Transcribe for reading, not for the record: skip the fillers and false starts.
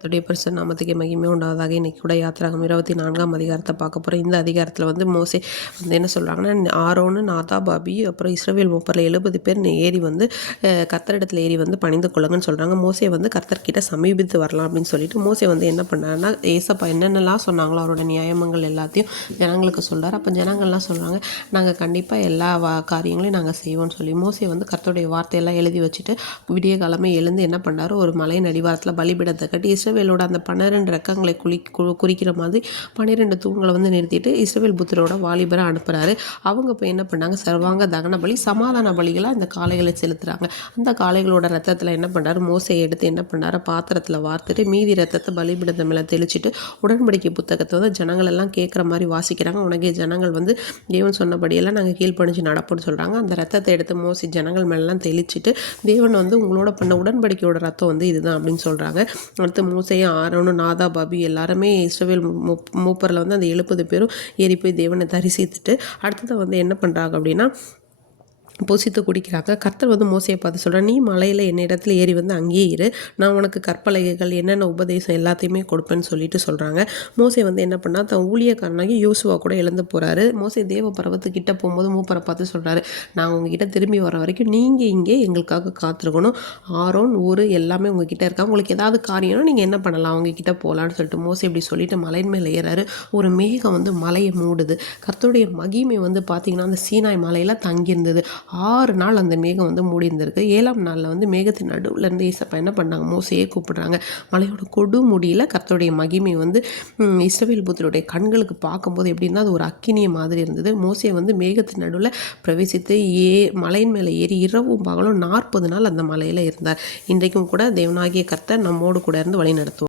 கர்த்தருடைய பரிசுத்த நாமத்துக்கு மகிமை உண்டாவதாக. இன்றைக்கி கூட யாத்திராகம் 24ஆம் அதிகாரத்தை பார்க்க போகிறோம். இந்த அதிகாரத்தில் வந்து மோசே வந்து என்ன சொல்கிறாங்கன்னா, ஆரோனு நாதாப் அபியூ அப்புறம் இஸ்ரவேல் மூப்பரில் 70 பேர் ஏறி வந்து கர்த்தரிடத்தில் ஏறி வந்து பணிந்து கொள்ளுங்கன்னு சொல்கிறாங்க. மோசே வந்து கர்த்தர்கிட்ட சமீபித்து வரலாம் அப்படின்னு சொல்லிட்டு மோசே வந்து என்ன பண்ணாருன்னா, ஏசப்பா என்னென்னலாம் சொன்னாங்களோ அவரோட நியாயங்கள் எல்லாத்தையும் ஜனங்களுக்கு சொல்கிறார். அப்போ ஜனங்கள்லாம் சொல்கிறாங்க, நாங்கள் கண்டிப்பாக எல்லா காரியங்களையும் நாங்கள் செய்வோம்னு சொல்லி மோசே வந்து கர்த்தருடைய வார்த்தையெல்லாம் எழுதி வச்சுட்டு விடிய காலமே எழுந்து என்ன பண்ணார், ஒரு மலையின் அடிவாரத்தில் பலிபீடத்தை கட்டி இஸ்ரவேலோட அந்த 12 ரெக்கங்களை குறிக்கிற மாதிரி 12 தூண்களை வந்து நிறுத்திட்டு இஸ்ரவேல் புத்திரோட வாலிபரை அனுப்புகிறாரு. அவங்க இப்போ என்ன பண்ணாங்க, சர்வாங்க தகன பலி சமாதான பலிகளாக இந்த காளைகளை செலுத்துகிறாங்க. அந்த காளைகளோட ரத்தத்தில் என்ன பண்ணுறாரு, மோசையை எடுத்து என்ன பண்ணாரு, பாத்திரத்தில் வார்த்துட்டு மீதி ரத்தத்தை பலிபீடத்தை மேலே தெளிச்சுட்டு உடன்படிக்கை புத்தகத்தை வந்து ஜனங்கள் எல்லாம் கேட்குற மாதிரி வாசிக்கிறாங்க. உனக்கே ஜனங்கள் வந்து தேவன் சொன்னபடியெல்லாம் நாங்கள் கீழ்ப்பணிஞ்சு நடப்போம்னு சொல்கிறாங்க. அந்த ரத்தத்தை எடுத்து மோசி ஜனங்கள் மேலாம் தெளிச்சுட்டு தேவன் வந்து உங்களோட பண்ண உடன்படிக்கையோட ரத்தம் வந்து இதுதான் அப்படின்னு சொல்கிறாங்க. அடுத்து மோசையும் ஆரோனும் நாதாப் அபியூ எல்லாருமே இஸ்ரவேல் மூப்பரில் வந்து அந்த 70 பேரும் ஏறி போய் தேவனை தரிசித்துட்டு அடுத்தது வந்து என்ன பண்ணுறாங்க அப்படின்னா பொசித்து குடிக்கிறாங்க. கர்த்தர் வந்து மோசையை பார்த்து சொல்கிறார், நீ மலையில் என்னிடத்துல ஏறி வந்து அங்கேயே இரு, நான் உனக்கு கற்பலகைகள் என்னென்ன உபதேசம் எல்லாத்தையுமே கொடுப்பேன்னு சொல்லிட்டு சொல்கிறாங்க. மோசே வந்து என்ன பண்ணால் தன் ஊழியக்காரனாகி யோசுவா கூட இழந்து போகிறாரு. மோசே தேவ பர்வத்துக்கிட்ட போகும்போது மூப்பரை பார்த்து சொல்கிறாரு, நான் உங்ககிட்ட திரும்பி வர வரைக்கும் நீங்கள் இங்கே எங்களுக்காக காத்திருக்கணும். ஆரோன் ஊர் எல்லாமே உங்ககிட்ட இருக்காங்க, உங்களுக்கு ஏதாவது காரியம்னா நீங்கள் என்ன பண்ணலாம், அவங்கக்கிட்ட போகலான்னு சொல்லிட்டு மோசே இப்படி சொல்லிட்டு மலையின் மேலே ஏறாரு. ஒரு மேகம் வந்து மலையை மூடுது. கர்த்தருடைய மகிமை வந்து பார்த்திங்கன்னா அந்த சீனாய் மலையில் தங்கியிருந்தது. 6 நாள் அந்த மேகம் வந்து மூடி இருந்திருக்கு. 7ஆம் நாளில் வந்து மேகத்தின் நடுவில் இருந்து ஏசப்பா என்ன பண்ணாங்க, மோசையே கூப்பிடுறாங்க. மலையோட கொடுமுடியில் கர்த்தருடைய மகிமை வந்து இஸ்ரவேல் புத்திரருடைய கண்களுக்கு பார்க்கும்போது எப்படின்னா அது ஒரு அக்கினிய மாதிரி இருந்தது. மோசே வந்து மேகத்தின் நடுவில் பிரவேசித்து மலையின் மேலே ஏறி இரவும் பகலும் 40 நாள் அந்த மலையில் இருந்தார். இன்றைக்கும் கூட தேவனாகிய கர்த்தர் நம்மோடு கூட இருந்து வழி நடத்துவார்.